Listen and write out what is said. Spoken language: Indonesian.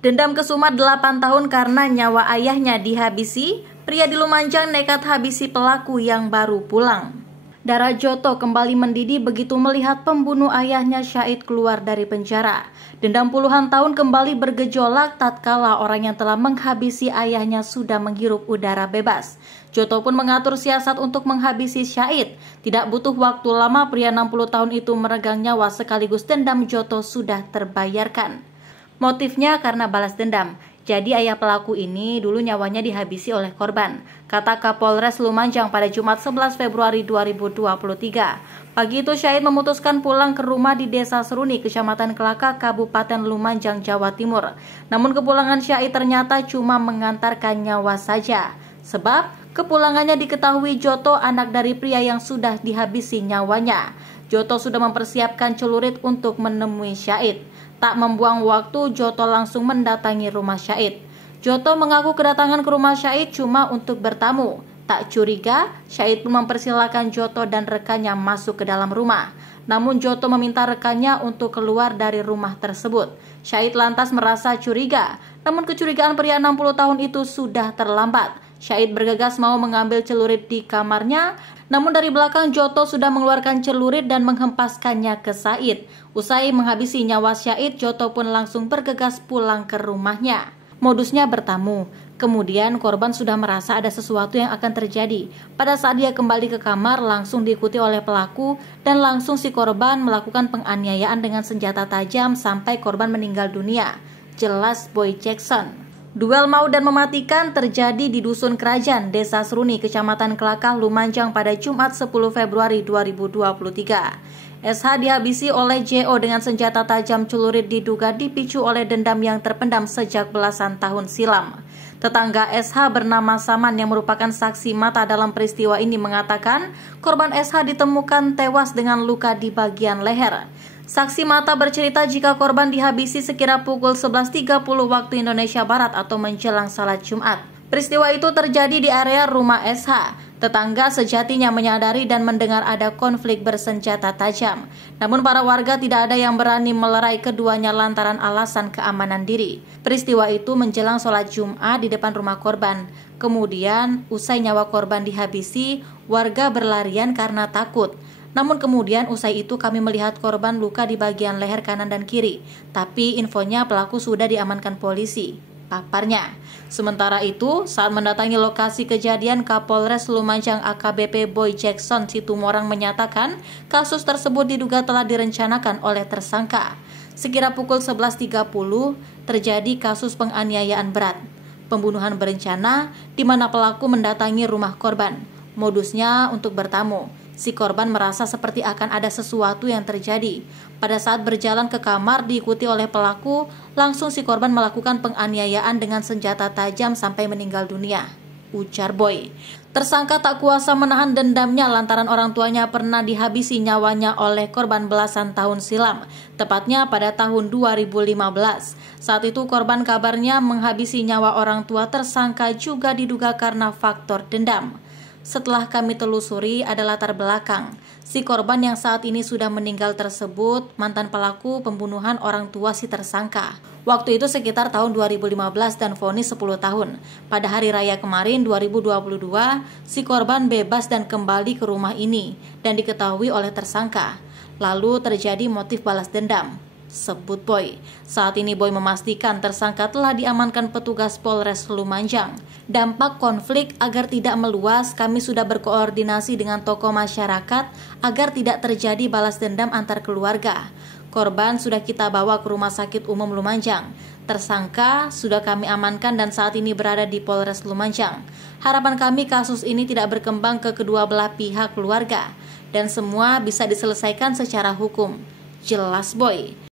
Dendam kesumat 8 tahun karena nyawa ayahnya dihabisi, pria di Lumajang nekat habisi pelaku yang baru pulang. Darah Joto kembali mendidih begitu melihat pembunuh ayahnya syahid keluar dari penjara. Dendam puluhan tahun kembali bergejolak tatkala orang yang telah menghabisi ayahnya sudah menghirup udara bebas. Joto pun mengatur siasat untuk menghabisi syahid. Tidak butuh waktu lama, pria 60 tahun itu meregang nyawa sekaligus dendam Joto sudah terbayarkan. Motifnya karena balas dendam. Jadi ayah pelaku ini dulu nyawanya dihabisi oleh korban, kata Kapolres Lumajang pada Jumat 11 Februari 2023. Pagi itu syahid memutuskan pulang ke rumah di Desa Seruni, Kecamatan Kelaka, Kabupaten Lumajang, Jawa Timur. Namun kepulangan syahid ternyata cuma mengantarkan nyawa saja. Sebab kepulangannya diketahui Joto, anak dari pria yang sudah dihabisi nyawanya. Joto sudah mempersiapkan celurit untuk menemui syahid. Tak membuang waktu, Joto langsung mendatangi rumah syahid. Joto mengaku kedatangan ke rumah syahid cuma untuk bertamu. Tak curiga, syahid pun mempersilahkan Joto dan rekannya masuk ke dalam rumah. Namun Joto meminta rekannya untuk keluar dari rumah tersebut. Syahid lantas merasa curiga, namun kecurigaan pria 60 tahun itu sudah terlambat. Syahid bergegas mau mengambil celurit di kamarnya, namun dari belakang Joto sudah mengeluarkan celurit dan menghempaskannya ke syahid. Usai menghabisi nyawa syahid, Joto pun langsung bergegas pulang ke rumahnya. Modusnya bertamu. Kemudian korban sudah merasa ada sesuatu yang akan terjadi. Pada saat dia kembali ke kamar, langsung diikuti oleh pelaku dan langsung si korban melakukan penganiayaan dengan senjata tajam sampai korban meninggal dunia. Jelas Boy Jackson. Duel maut dan mematikan terjadi di Dusun Kerajaan, Desa Seruni, Kecamatan Kelakah, Lumajang pada Jumat 10 Februari 2023. SH dihabisi oleh JO dengan senjata tajam celurit diduga dipicu oleh dendam yang terpendam sejak belasan tahun silam. Tetangga SH bernama Saman yang merupakan saksi mata dalam peristiwa ini mengatakan korban SH ditemukan tewas dengan luka di bagian leher. Saksi mata bercerita jika korban dihabisi sekira pukul 11.30 waktu Indonesia Barat atau menjelang salat Jumat. Peristiwa itu terjadi di area rumah SH. Tetangga sejatinya menyadari dan mendengar ada konflik bersenjata tajam. Namun para warga tidak ada yang berani melerai keduanya lantaran alasan keamanan diri. Peristiwa itu menjelang sholat Jumat di depan rumah korban. Kemudian usai nyawa korban dihabisi, warga berlarian karena takut. Namun kemudian usai itu kami melihat korban luka di bagian leher kanan dan kiri. Tapi infonya pelaku sudah diamankan polisi, paparnya. Sementara itu, saat mendatangi lokasi kejadian, Kapolres Lumajang AKBP Boy Jackson Situmorang menyatakan kasus tersebut diduga telah direncanakan oleh tersangka. Sekira pukul 11.30 terjadi kasus penganiayaan berat, pembunuhan berencana di mana pelaku mendatangi rumah korban. Modusnya untuk bertamu. Si korban merasa seperti akan ada sesuatu yang terjadi. Pada saat berjalan ke kamar diikuti oleh pelaku, langsung si korban melakukan penganiayaan dengan senjata tajam sampai meninggal dunia, ujar Boy. Tersangka tak kuasa menahan dendamnya lantaran orang tuanya pernah dihabisi nyawanya oleh korban belasan tahun silam, tepatnya pada tahun 2015. Saat itu korban kabarnya menghabisi nyawa orang tua tersangka juga diduga karena faktor dendam. Setelah kami telusuri ada latar belakang. Si korban yang saat ini sudah meninggal tersebut mantan pelaku pembunuhan orang tua si tersangka. Waktu itu sekitar tahun 2015 dan vonis 10 tahun. Pada hari raya kemarin 2022, si korban bebas dan kembali ke rumah ini dan diketahui oleh tersangka. Lalu terjadi motif balas dendam, sebut Boy. Saat ini Boy memastikan tersangka telah diamankan petugas Polres Lumajang. Dampak konflik agar tidak meluas, kami sudah berkoordinasi dengan tokoh masyarakat agar tidak terjadi balas dendam antar keluarga. Korban sudah kita bawa ke Rumah Sakit Umum Lumajang. Tersangka sudah kami amankan dan saat ini berada di Polres Lumajang. Harapan kami kasus ini tidak berkembang ke kedua belah pihak keluarga dan semua bisa diselesaikan secara hukum, jelas Boy.